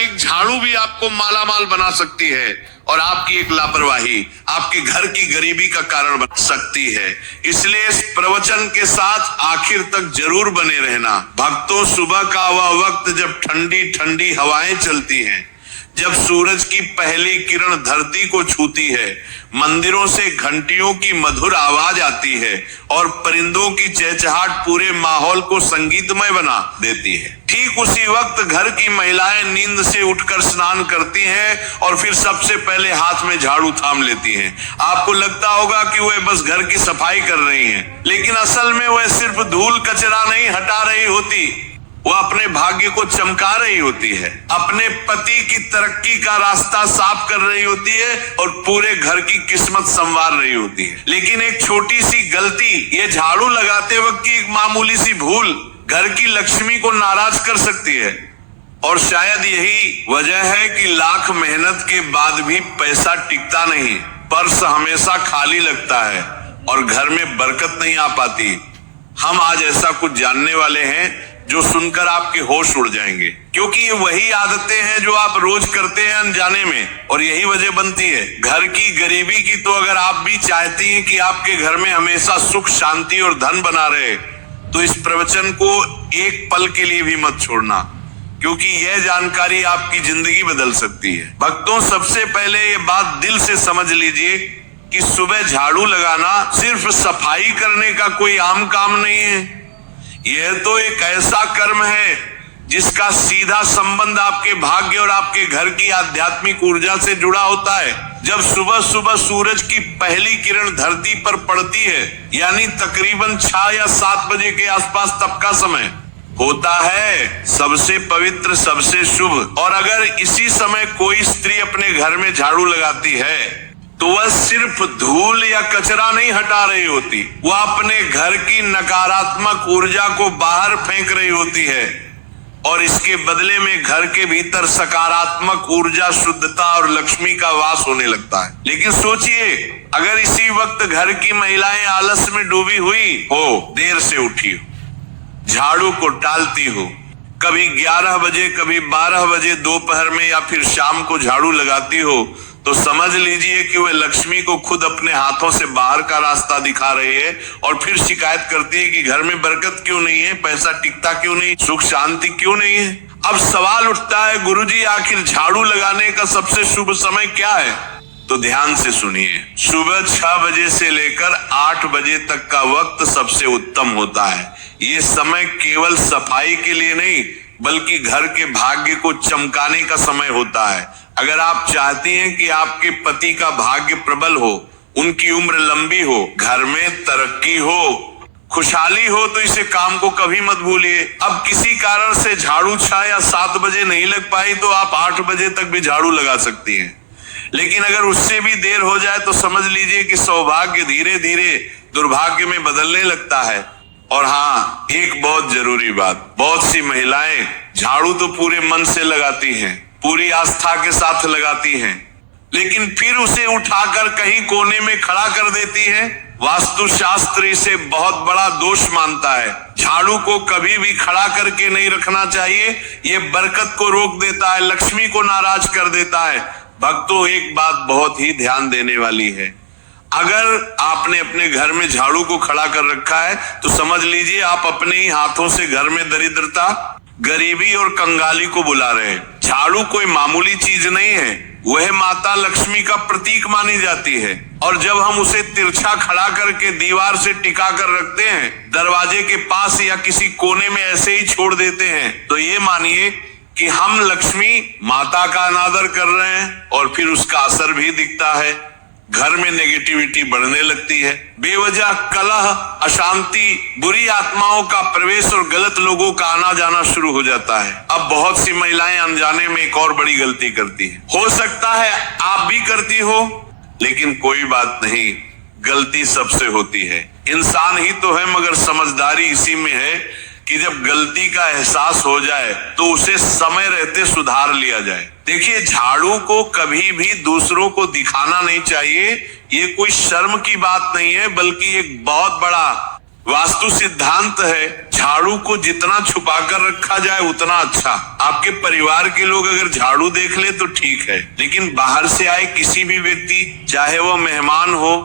एक झाड़ू भी आपको मालामाल बना सकती है और आपकी एक लापरवाही आपके घर की गरीबी का कारण बन सकती है। इसलिए इस प्रवचन के साथ आखिर तक जरूर बने रहना। भक्तों, सुबह का वह वक्त जब ठंडी ठंडी हवाएं चलती हैं, जब सूरज की पहली किरण धरती को छूती है, मंदिरों से घंटियों की मधुर आवाज आती है और परिंदों की चहचहाट पूरे माहौल को संगीतमय बना देती है। ठीक उसी वक्त घर की महिलाएं नींद से उठकर स्नान करती हैं और फिर सबसे पहले हाथ में झाड़ू थाम लेती हैं। आपको लगता होगा कि वह बस घर की सफाई कर रही हैं, लेकिन असल में वह सिर्फ धूल कचरा नहीं हटा रही होती, वो अपने भाग्य को चमका रही होती है, अपने पति की तरक्की का रास्ता साफ कर रही होती है और पूरे घर की किस्मत संवार रही होती है। लेकिन एक छोटी सी गलती, ये झाड़ू लगाते वक्त की एक मामूली सी भूल घर की लक्ष्मी को नाराज कर सकती है। और शायद यही वजह है कि लाख मेहनत के बाद भी पैसा टिकता नहीं, पर्स हमेशा खाली लगता है और घर में बरकत नहीं आ पाती। हम आज ऐसा कुछ जानने वाले हैं जो सुनकर आपके होश उड़ जाएंगे, क्योंकि ये वही आदतें हैं जो आप रोज करते हैं अनजाने में, और यही वजह बनती है घर की गरीबी की। तो अगर आप भी चाहती हैं कि आपके घर में हमेशा सुख, शांति और धन बना रहे, तो इस प्रवचन को एक पल के लिए भी मत छोड़ना, क्योंकि यह जानकारी आपकी जिंदगी बदल सकती है। भक्तों, सबसे पहले ये बात दिल से समझ लीजिए कि सुबह झाड़ू लगाना सिर्फ सफाई करने का कोई आम काम नहीं है। यह तो एक ऐसा कर्म है जिसका सीधा संबंध आपके भाग्य और आपके घर की आध्यात्मिक ऊर्जा से जुड़ा होता है। जब सुबह सुबह सूरज की पहली किरण धरती पर पड़ती है, यानी तकरीबन 6 या 7 बजे के आसपास, तब का समय होता है सबसे पवित्र, सबसे शुभ। और अगर इसी समय कोई स्त्री अपने घर में झाड़ू लगाती है तो वह सिर्फ धूल या कचरा नहीं हटा रही होती, वह अपने घर की नकारात्मक ऊर्जा को बाहर फेंक रही होती है और इसके बदले में घर के भीतर सकारात्मक ऊर्जा, शुद्धता और लक्ष्मी का वास होने लगता है। लेकिन सोचिए, अगर इसी वक्त घर की महिलाएं आलस में डूबी हुई हो, देर से उठी हो, झाड़ू को टालती हो, कभी 11 बजे, कभी 12 बजे दोपहर में या फिर शाम को झाड़ू लगाती हो, तो समझ लीजिए कि वह लक्ष्मी को खुद अपने हाथों से बाहर का रास्ता दिखा रही है और फिर शिकायत करती है कि घर में बरकत क्यों नहीं है, पैसा टिकता क्यों नहीं, सुख शांति क्यों नहीं है। अब सवाल उठता है, गुरुजी आखिर झाड़ू लगाने का सबसे शुभ समय क्या है? तो ध्यान से सुनिए, सुबह 6 बजे से लेकर 8 बजे तक का वक्त सबसे उत्तम होता है। ये समय केवल सफाई के लिए नहीं, बल्कि घर के भाग्य को चमकाने का समय होता है। अगर आप चाहती हैं कि आपके पति का भाग्य प्रबल हो, उनकी उम्र लंबी हो, घर में तरक्की हो, खुशहाली हो, तो इसे काम को कभी मत भूलिए। अब किसी कारण से झाड़ू 6 या 7 बजे नहीं लग पाई तो आप 8 बजे तक भी झाड़ू लगा सकती हैं। लेकिन अगर उससे भी देर हो जाए तो समझ लीजिए कि सौभाग्य धीरे धीरे दुर्भाग्य में बदलने लगता है। और हाँ, एक बहुत जरूरी बात, बहुत सी महिलाएं झाड़ू तो पूरे मन से लगाती हैं, पूरी आस्था के साथ लगाती हैं, लेकिन फिर उसे उठाकर कहीं कोने में खड़ा कर देती हैं। वास्तुशास्त्र इसे बहुत बड़ा दोष मानता है। झाड़ू को कभी भी खड़ा करके नहीं रखना चाहिए, ये बरकत को रोक देता है, लक्ष्मी को नाराज कर देता है। भक्तों, एक बात बहुत ही ध्यान देने वाली है, अगर आपने अपने घर में झाड़ू को खड़ा कर रखा है तो समझ लीजिए आप अपने ही हाथों से घर में दरिद्रता, गरीबी और कंगाली को बुला रहे हैं। झाड़ू कोई मामूली चीज नहीं है, वह माता लक्ष्मी का प्रतीक मानी जाती है। और जब हम उसे तिरछा खड़ा करके दीवार से टिका कर रखते हैं, दरवाजे के पास या किसी कोने में ऐसे ही छोड़ देते हैं, तो ये मानिए कि हम लक्ष्मी माता का अनादर कर रहे हैं और फिर उसका असर भी दिखता है। घर में नेगेटिविटी बढ़ने लगती है, बेवजह कलह, अशांति, बुरी आत्माओं का प्रवेश और गलत लोगों का आना जाना शुरू हो जाता है। अब बहुत सी महिलाएं अनजाने में एक और बड़ी गलती करती है, हो सकता है आप भी करती हो, लेकिन कोई बात नहीं, गलती सबसे होती है। इंसान ही तो है, मगर समझदारी इसी में है कि जब गलती का एहसास हो जाए तो उसे समय रहते सुधार लिया जाए। देखिए, झाड़ू को कभी भी दूसरों को दिखाना नहीं चाहिए, ये कोई शर्म की बात नहीं है, बल्कि एक बहुत बड़ा वास्तु सिद्धांत है, झाड़ू को जितना छुपाकर रखा जाए उतना अच्छा। आपके परिवार के लोग अगर झाड़ू देख ले तो ठीक है, लेकिन बाहर से आए किसी भी व्यक्ति, चाहे वह मेहमान हो,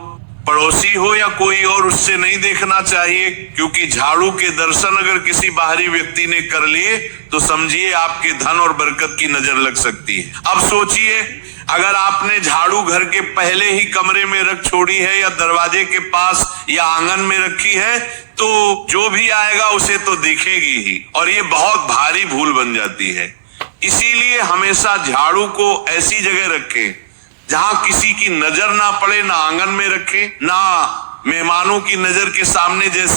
पड़ोसी हो या कोई और, उससे नहीं देखना चाहिए, क्योंकि झाड़ू के दर्शन अगर किसी बाहरी व्यक्ति ने कर लिए तो समझिए आपके धन और बरकत की नजर लग सकती है। अब सोचिए, अगर आपने झाड़ू घर के पहले ही कमरे में रख छोड़ी है या दरवाजे के पास या आंगन में रखी है, तो जो भी आएगा उसे तो दिखेगी ही, और ये बहुत भारी भूल बन जाती है। इसीलिए हमेशा झाड़ू को ऐसी जगह रखें जहां किसी की नजर ना पड़े, ना आंगन में रखें, ना मेहमानों की नजर के सामने, जैसे